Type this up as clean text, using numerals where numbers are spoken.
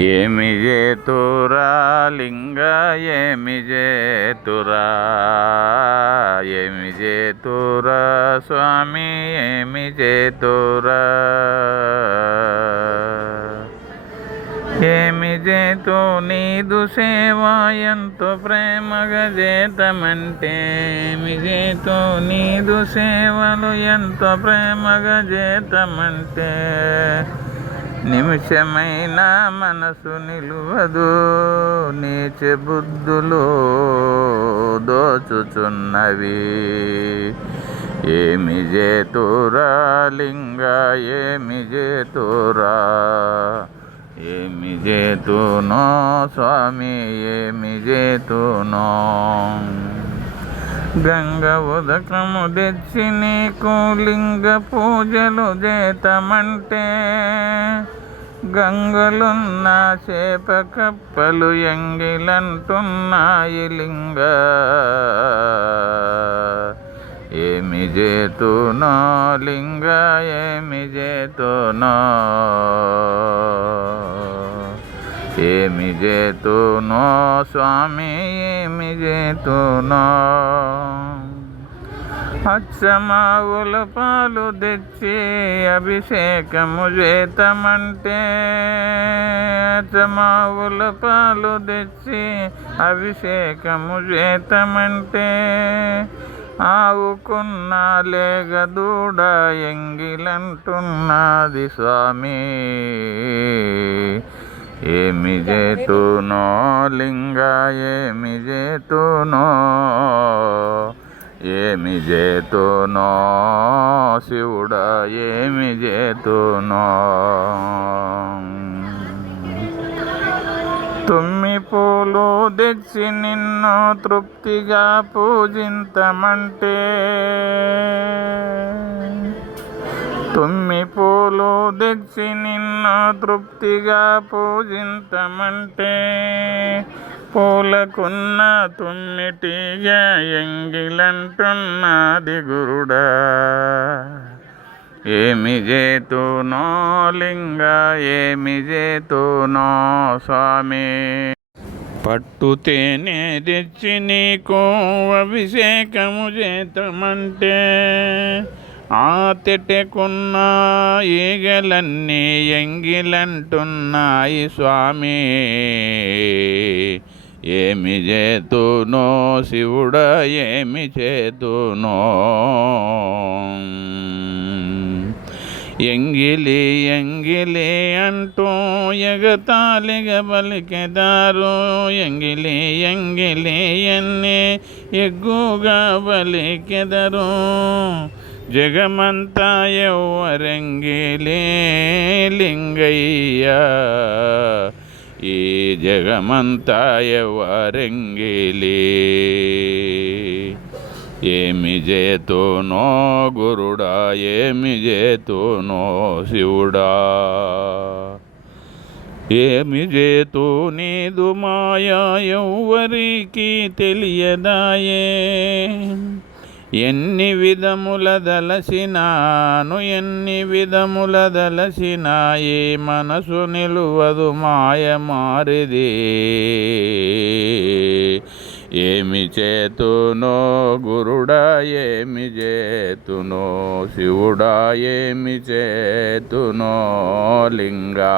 ఏమి చేతురా లింగ ఏమి చేతురా, ఏమి చేతురా స్వామి ఏమి చేతురా, ఏమి చేతు నీదు సేవ ఎంతో ప్రేమగా చేతమంటే, ఏమి చేతు నీదు సేవలు ఎంతో ప్రేమగా చేతమంటే, నిమిషమైన మనసు నిలువదు నీచ బుద్ధులు దోచుచున్నవి. ఏమి చేతురా లింగ ఏమి చేతురా, ఏమి చేతునో స్వామి ఏమి చేతునో. గంగ ఉదకము తెచ్చి నీకు లింగ పూజలు చేతమంటే, గంగలున్న చేప కప్పలు ఎంగిలంటున్నాయి లింగ. ఏమి చేతునో లింగ ఏమి చేతునో, ఏమి చేతునో స్వామి ఏమి చేతునో. అచ్చమావుల పాలు తెచ్చి అభిషేకము చేతమంటే, అచ్చమావుల పాలు తెచ్చి అభిషేకము చేతమంటే, ఆవుకున్న లేగ దూడ ఎంగిలంటున్నది స్వామి. ఏమి చేతునో లింగ ఏమి చేతునో, ఏమి చేతునో శివుడా ఏమి చేతునో. తుమ్మి పూలు తెచ్చి నిన్ను తృప్తిగా పూజింతమంటే, తుమ్మి పూలు తెచ్చి నిన్ను తృప్తిగా పూజింతమంటే, పూలకున్న తుమ్మిటిగా ఎంగిలంటున్నది గురుడా. ఏమి చేతునో లింగ ఏమి చేతునో స్వామి. పట్టు తేనె తెచ్చి నీకు అభిషేకము చేతమంటే, ఆ తెటెకున్న ఈగలన్నీ ఎంగిలంటున్నాయి స్వామి. ఏమి చేతునో శివుడా ఏమి చేతునో. ఎంగిలి ఎంగిలి అంటూ ఎగతాళిగా పలికెదారు, ఎంగిలి ఎంగిలి అన్నీ ఎగ్గుగా పలికెదరు. జగమంతా ఎవ్వరెంగిలే లింగయ్య, ఈ జగమంతా ఎవ్వరెంగిలే. ఏమి చేతునో గురుడా ఏమి చేతునో శివుడా. ఏమి చేతు నీదు మాయా ఎవ్వరికి తెలియదాయే, ఎన్ని విధముల దలసినాను ఎన్ని విధముల దలసినాయి, మనసు నిలువదు మాయ మారిది. ఏమి చేతునో గురుడా ఏమి చేతునో శివుడా, ఏమి చేతునో లింగా.